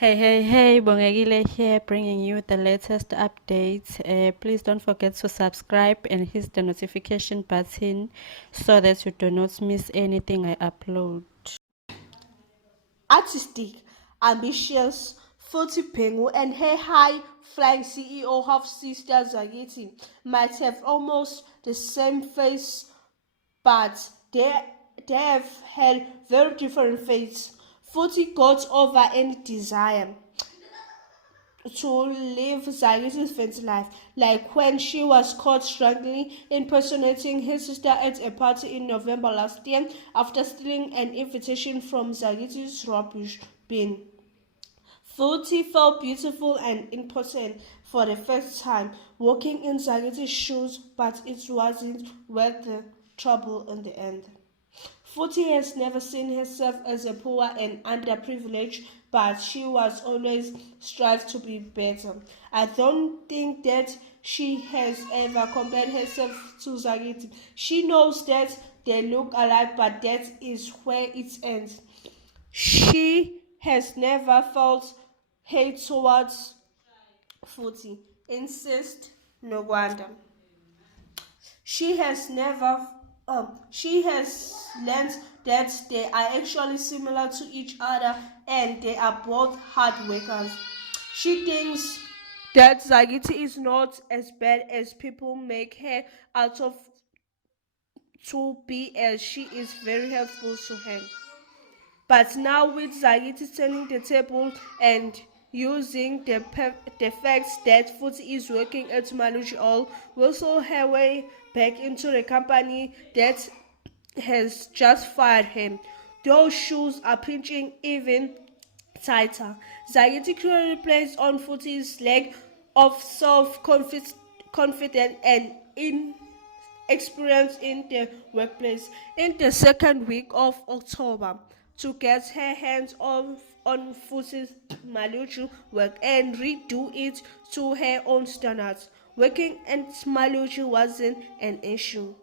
Hey, Bongegile here, bringing you the latest updates. Please don't forget to subscribe and hit the notification button so that you do not miss anything I upload. Artistic, ambitious, Futi Pengu and her high-flying CEO half-sister Zagiti might have almost the same face, but they have had very different fates. Futi got over any desire to live Zagiti's fancy life, like when she was caught struggling impersonating his sister at a party in November last year after stealing an invitation from Zagiti's rubbish bin. Futi felt beautiful and important for the first time, walking in Zagiti's shoes, but it wasn't worth the trouble in the end. Futi has never seen herself as a poor and underprivileged, but she was always strive to be better. I don't think that she has ever compared herself to Zagiti. She knows that they look alike, but that is where it ends. She has never felt hate towards Futi. Insist no wonder. She has learned that they are actually similar to each other and they are both hard workers. She thinks that Zagiti is not as bad as people make her out of to be, as she is very helpful to her. But now with Zagiti turning the table and using the fact that Futi is working at Maluchi All, whistle her way back into the company that has just fired him. Those shoes are pinching even tighter. Zagiti clearly plays on Futi's leg of self-confidence and experience in the workplace in the second week of October to get her hands on Fusi's Maluchu work and redo it to her own standards. Working at Maluchu wasn't an issue.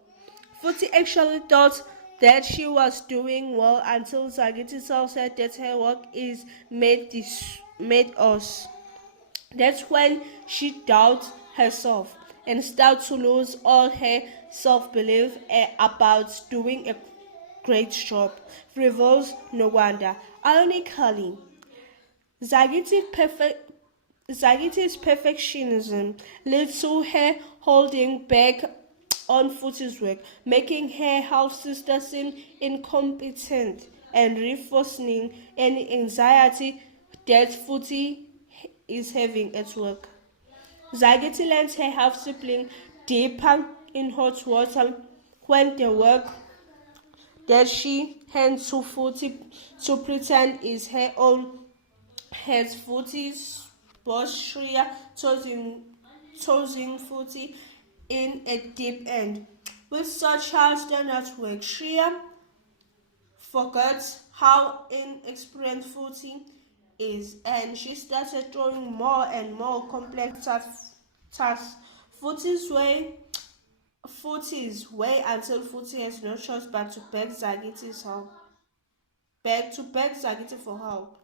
Futi actually thought that she was doing well until Zagiti tells her that her work is made us. That's when she doubts herself and starts to lose all her self-belief about doing a great job, reveals Nwanda. Ironically, Zagiti's perfect Zagiti's perfectionism led to her holding back on Futi's work, making her half-sister seem incompetent and reinforcing any anxiety that Futi is having at work. Zagiti lends her half-sibling deeper in hot water when the work that she hands to Futi to pretend is her own has Futi's boss Shreya tossing Futi in a deep end. With such high standards work, Shreya forgets how inexperienced Futi is, and she started throwing more and more complex tasks. Futi's way Futi's way until Futi has no choice but to beg Zagiti for help.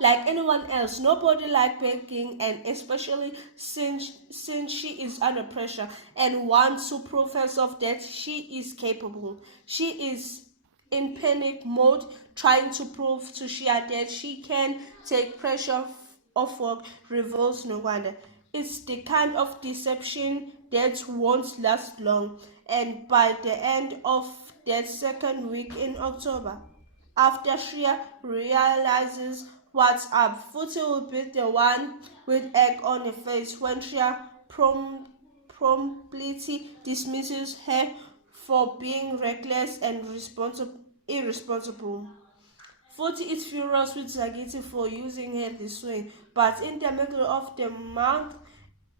Like anyone else, nobody likes begging, and especially since she is under pressure and wants to prove herself that she is capable. She is in panic mode, trying to prove to Shia that she can take pressure off work, reveals Nwanda. It's the kind of deception that won't last long, and by the end of that second week in October, after Shreya realizes what's up, Futi will be the one with egg on her face when Shreya promptly dismisses her for being reckless and irresponsible. Futi is furious with Zagiti for using her this way, but in the middle of the month,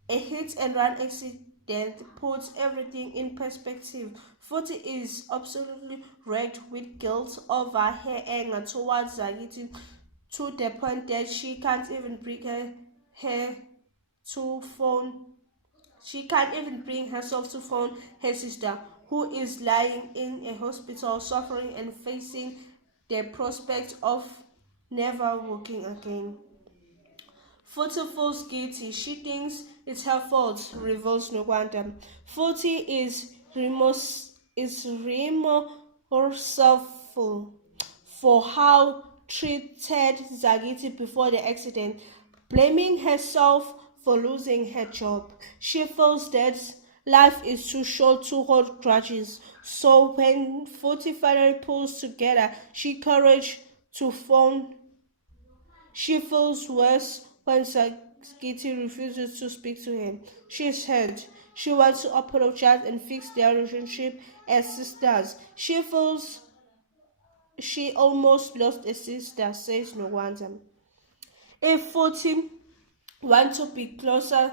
a hit-and-run accident puts everything in perspective. Futi is absolutely wrecked with guilt over her anger towards Zagiti to the point that she can't even bring her to phone. She can't even bring herself to phone her sister, who is lying in a hospital suffering and facing the prospect of never working again. Futhi feels guilty. She thinks it's her fault, reveals Nogwanda. Futhi is remorseful for how treated Zagiti before the accident, blaming herself for losing her job. She feels that life is too short to hold grudges. So when Futhi finally pulls together, she feels worse when Sagiti refuses to speak to him. She is hurt. She wants to apologize and fix their relationship as sisters. She feels she almost lost a sister, says Nwanda. If Futhi wants to be closer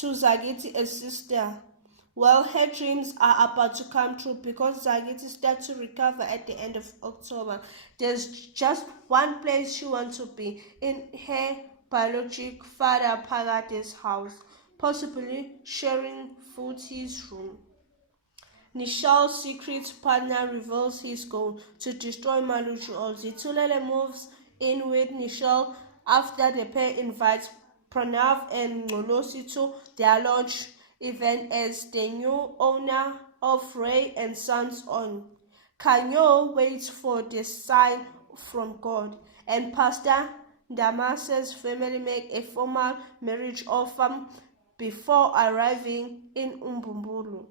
to Zagiti as sister, well, her dreams are about to come true because Zagiti starts to recover at the end of October. There's just one place she wants to be, in her biological father Pagate's house, possibly sharing Futi's room. Nishal's secret partner reveals his goal to destroy Maluchu. Zitulele moves in with Nishal after the pair invites Pranav and Nolosi to their launch event as the new owner of Ray and Sons on. Kanyo waits for the sign from God, and Pastor Damase's family make a formal marriage offer before arriving in Umbumbulu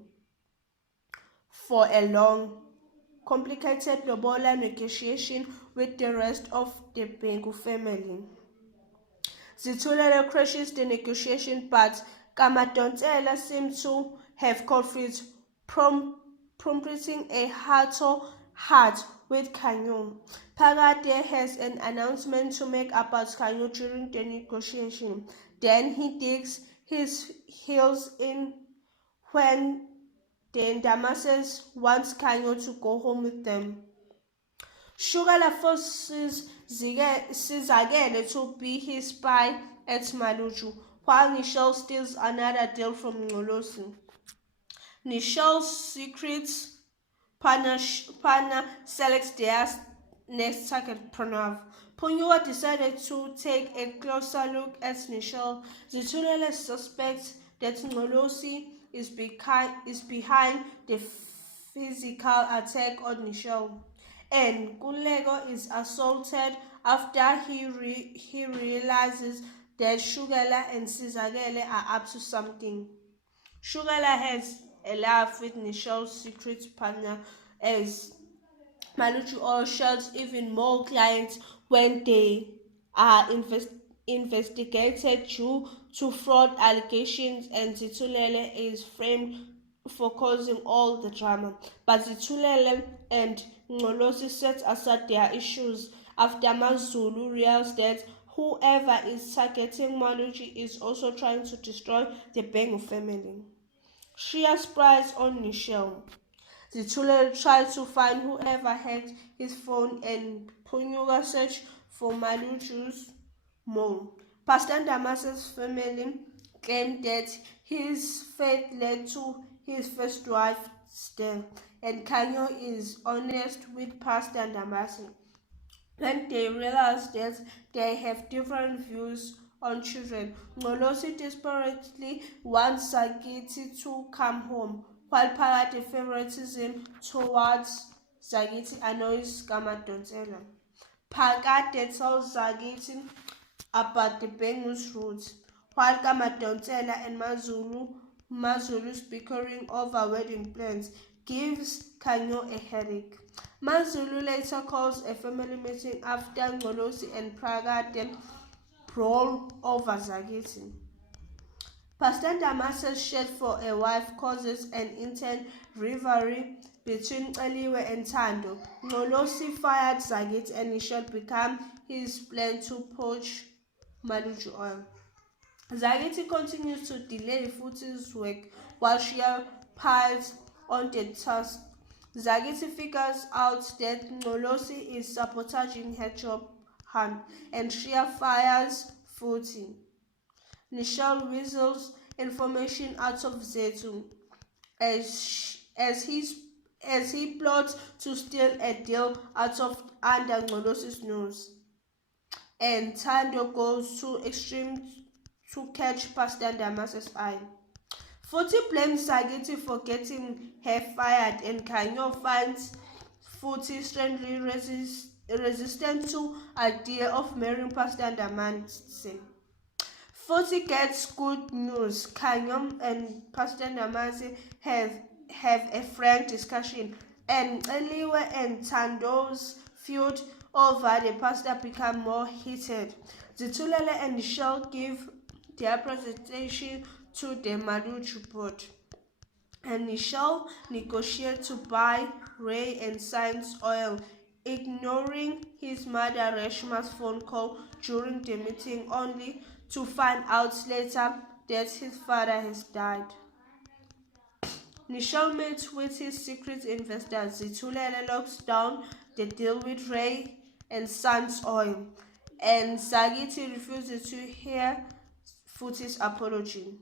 for a long, complicated lobola negotiation with the rest of the Bengu family. Zitulele crashes the negotiation, but Kamadonsela seems to have conflict, prompting a heart-to-heart with Kanyo. Pagade has an announcement to make about Kanyo during the negotiation. Then he digs his heels in when then Damasus wants Kanyo to go home with them. Shugala forces Sizagele to be his spy at Maluchu, while Nishal steals another deal from Ngolosi. Nishal's secret partner selects their next target, Pranav. Ponyua decided to take a closer look at Nishal. Zitulele suspects that Ngolosi is behind the physical attack on Nishal. And Kulego is assaulted after he realizes that Shugala and Sizagele are up to something. Shugala has a laugh with Nishal's secret partner as Maluchu ushers even more clients when they are investigated due to fraud allegations, and Zitulele is framed for causing all the drama. But Zitulele and Ngolosi set aside their issues after Mazulu realized that whoever is targeting Maluchi is also trying to destroy the Bengu family. Shia spies on Nichelle. The Tulare tried to find whoever hacked his phone, and Punyuga searched for Maluchu's mole. Pastor Damasa's family claimed that his fate led to his first wife's death, and Kanyo is honest with Pastor Damasi. When they realize that they have different views on children, Ngolosi desperately wants Sagiti to come home, while Parate favoritism towards Sagiti annoys Kamadonsela. Pakate tells Sagiti about the Bengu's roots, while Kamadonsela and Mazulu's bickering over wedding plans gives Kanyo a headache. Mazulu later calls a family meeting after Ngolosi and Pragate brawl over Zagiti. Pastor Damasa's shed for a wife causes an intense rivalry between Eliwe and Tando. Ngolosi fired Zagit and it should become his plan to poach Maluju oil. Zagiti continues to delay Futi's work while Shia piles on the task. Zagiti figures out that Ngolosi is sabotaging her job hunt, and Shia fires Futi. Nishal whistles information out of Zetu as he plots to steal a deal out of under Ngolosi's nose. and Tando goes to extreme to catch Pastor Damase's eye. Futhi blames Sagiti for getting her fired, and Kanyo finds Futhi strangely resistant to idea of marrying Pastor Damase. Futhi gets good news. Kanyo and Pastor Damase have a frank discussion, and Eliwe and Tando's feud over the pastor become more heated. Zitulele and Shell give their presentation to the Maluchu board, and Michelle negotiates to buy Ray and Science oil, ignoring his mother Reshma's phone call during the meeting, only to find out later that his father has died. Nishal meets with his secret investor. Zitulele locks down the deal with Ray and Science oil, and Sagiti refuses to hear Futi's apology.